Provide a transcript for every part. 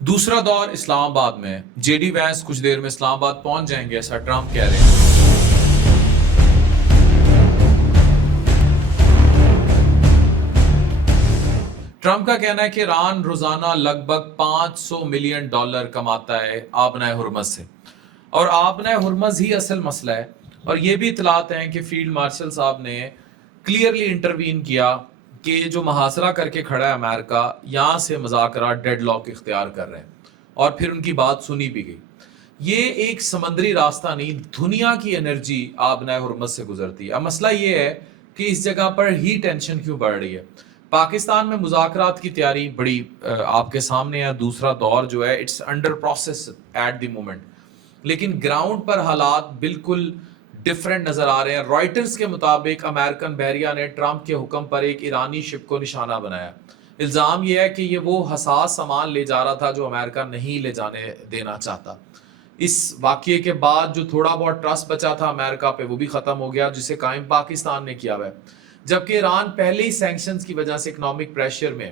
دوسرا دور اسلام آباد میں جے ڈی وینس کچھ دیر میں اسلام آباد پہنچ جائیں گے، ایسا ٹرمپ کہہ رہے ہیں۔ ٹرمپ کا کہنا ہے کہ ایران روزانہ لگ بھگ $500 ملین کماتا ہے آبنائے ہرمز سے، اور آبنائے ہرمز ہی اصل مسئلہ ہے۔ اور یہ بھی اطلاعات ہیں کہ فیلڈ مارشل صاحب نے کلیئرلی انٹروین کیا کہ یہ جو محاصرہ کر کے کھڑا ہے امریکہ، یہاں سے مذاکرات ڈیڈ لاک اختیار کر رہے ہیں، اور پھر ان کی بات سنی بھی گئی۔ یہ ایک سمندری راستہ نہیں، دنیا کی انرجی آبنائے ہرمز سے گزرتی ہے۔ اب مسئلہ یہ ہے کہ اس جگہ پر ہی ٹینشن کیوں بڑھ رہی ہے۔ پاکستان میں مذاکرات کی تیاری بڑی آپ کے سامنے ہے، دوسرا دور جو ہے it's under process at the moment, لیکن گراؤنڈ پر حالات بالکل ڈفرینٹ نظر آ رہے ہیں۔ رائٹرز کے مطابق امریکن بحریہ نے ٹرمپ کے حکم پر ایک ایرانی شپ کو نشانہ بنایا۔ الزام یہ ہے کہ یہ وہ حساس سامان لے جا رہا تھا جو امریکہ نہیں لے جانے دینا چاہتا۔ اس واقعے کے بعد جو تھوڑا بہت ٹرسٹ بچا تھا امریکہ پہ وہ بھی ختم ہو گیا، جسے قائم پاکستان نے کیا ہوا ہے، جبکہ ایران پہلے ہی سینکشنز کی وجہ سے اکنامک پریشر میں،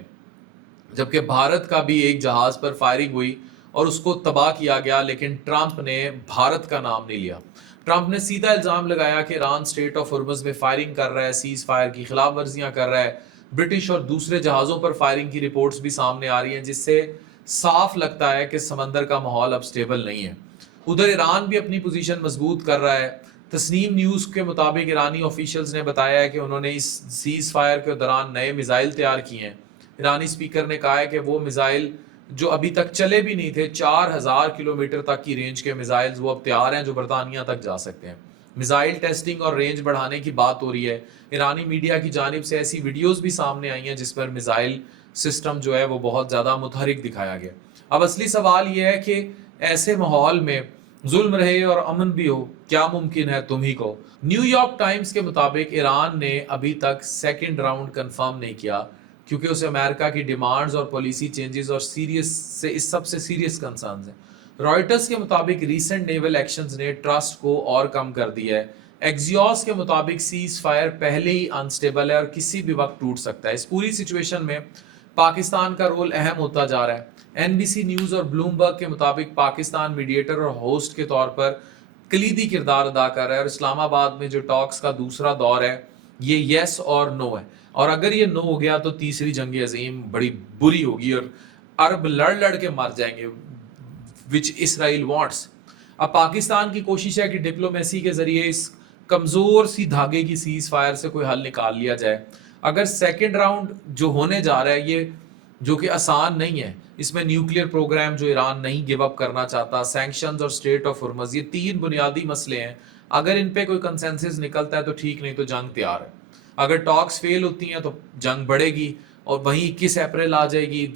جبکہ بھارت کا بھی ایک جہاز پر فائرنگ ہوئی اور اس کو تباہ کیا گیا، لیکن ٹرمپ نے بھارت کا نام نہیں لیا۔ ٹرمپ نے سیدھا الزام لگایا کہ ایران اسٹریٹ آف ہرمز میں فائرنگ کر رہا ہے، سیز فائر کی خلاف ورزیاں کر رہا ہے۔ برٹش اور دوسرے جہازوں پر فائرنگ کی رپورٹس بھی سامنے آ رہی ہیں، جس سے صاف لگتا ہے کہ سمندر کا ماحول اب سٹیبل نہیں ہے۔ ادھر ایران بھی اپنی پوزیشن مضبوط کر رہا ہے۔ تسنیم نیوز کے مطابق ایرانی آفیشلز نے بتایا ہے کہ انہوں نے اس سیز فائر کے دوران نئے میزائل تیار کیے ہیں۔ ایرانی اسپیکر نے کہا ہے کہ وہ میزائل جو ابھی تک چلے بھی نہیں تھے، 4000 کلومیٹر تک کی رینج کے میزائلز وہ اب تیار ہیں جو برطانیہ تک جا سکتے ہیں۔ میزائل ٹیسٹنگ اور رینج بڑھانے کی بات ہو رہی ہے۔ ایرانی میڈیا کی جانب سے ایسی ویڈیوز بھی سامنے آئی ہیں جس پر میزائل سسٹم جو ہے وہ بہت زیادہ متحرک دکھایا گیا۔ اب اصلی سوال یہ ہے کہ ایسے ماحول میں ظلم رہے اور امن بھی ہو، کیا ممکن ہے تم ہی کو۔ نیو یارک ٹائمز کے مطابق ایران نے ابھی تک سیکنڈ راؤنڈ کنفرم نہیں کیا، کیونکہ اسے امریکہ کی ڈیمانڈز اور پالیسی چینجز اور سیریس سے اس سب سے سیریس کنسرنز ہیں۔ رائٹرز کے مطابق ریسنٹ نیول ایکشنز نے ٹرسٹ کو اور کم کر دیا ہے۔ ایکزیوس کے مطابق سیز فائر پہلے ہی انسٹیبل ہے اور کسی بھی وقت ٹوٹ سکتا ہے۔ اس پوری سچویشن میں پاکستان کا رول اہم ہوتا جا رہا ہے۔ این بی سی نیوز اور بلومبرگ کے مطابق پاکستان میڈیٹر اور ہوسٹ کے طور پر کلیدی کردار ادا کر رہا ہے، اور اسلام آباد میں جو ٹاکس کا دوسرا دور ہے یہ یس اور نو ہے، اور اگر یہ نو ہو گیا تو تیسری جنگ عظیم بڑی بری ہوگی اور عرب لڑ کے مر جائیں گے، which اسرائیل wants۔ اب پاکستان کی کوشش ہے کہ ڈپلومیسی کے ذریعے اس کمزور سی دھاگے کی سیز فائر سے کوئی حل نکال لیا جائے۔ اگر سیکنڈ راؤنڈ جو ہونے جا رہا ہے یہ جو کہ آسان نہیں ہے، اس میں نیوکلیئر پروگرام جو ایران نہیں گیو اپ کرنا چاہتا، سینکشنز اور اسٹریٹ آف ہرمز، یہ تین بنیادی مسئلے ہیں۔ اگر ان پہ کوئی کنسنسس نکلتا ہے تو ٹھیک، نہیں تو جنگ تیار ہے۔ اگر ٹاکس فیل ہوتی ہیں تو جنگ بڑھے گی، اور وہیں 21 اپریل آ جائے گی،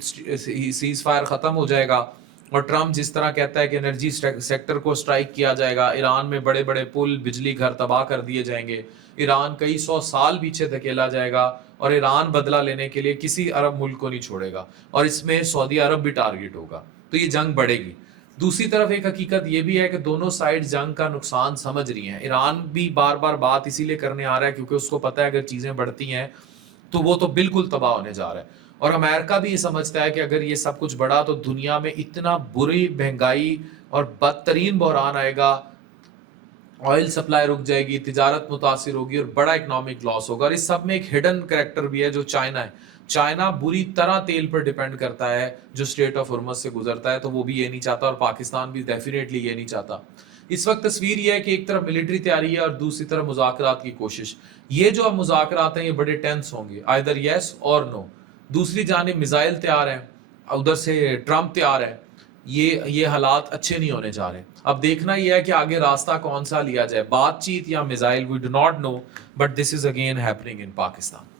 سیز فائر ختم ہو جائے گا، اور ٹرمپ جس طرح کہتا ہے کہ انرجی سیکٹر کو سٹرائک کیا جائے گا، ایران میں بڑے بڑے پل، بجلی گھر تباہ کر دیے جائیں گے، ایران کئی 100 سال پیچھے دھکیلا جائے گا، اور ایران بدلہ لینے کے لیے کسی عرب ملک کو نہیں چھوڑے گا، اور اس میں سعودی عرب بھی ٹارگٹ ہوگا، تو یہ جنگ بڑھے گی۔ دوسری طرف ایک حقیقت یہ بھی ہے کہ دونوں سائڈ جنگ کا نقصان سمجھ رہی ہیں۔ ایران بھی بار بار بات اسی لیے کرنے آ رہا ہے کیونکہ اس کو پتہ ہے اگر چیزیں بڑھتی ہیں تو وہ تو بالکل تباہ ہونے جا رہا ہے، اور امریکہ بھی یہ سمجھتا ہے کہ اگر یہ سب کچھ بڑھا تو دنیا میں اتنا بری مہنگائی اور بدترین بحران آئے گا، آئل سپلائی رک جائے گی، تجارت متاثر ہوگی اور بڑا اکنامک لاس ہوگا۔ اور اس سب میں ایک ہڈن کریکٹر بھی ہے جو چائنا ہے۔ چائنا بری طرح تیل پر ڈیپینڈ کرتا ہے جو اسٹریٹ آف ہرمز سے گزرتا ہے، تو وہ بھی یہ نہیں چاہتا، اور پاکستان بھی ڈیفینیٹلی یہ نہیں چاہتا۔ اس وقت تصویر یہ ہے کہ ایک طرف ملٹری تیاری ہے اور دوسری طرف مذاکرات کی کوشش۔ یہ جو اب مذاکرات ہیں یہ بڑے ٹینس ہوں گے، آئیدر یس اور نو۔ دوسری جانب میزائل تیار ہیں، ادھر سے ٹرمپ تیار ہے، یہ حالات اچھے نہیں ہونے جا رہے۔ اب دیکھنا یہ ہے کہ آگے راستہ کون سا لیا جائے، بات چیت یا missile, we do not know, but this is again happening in Pakistan.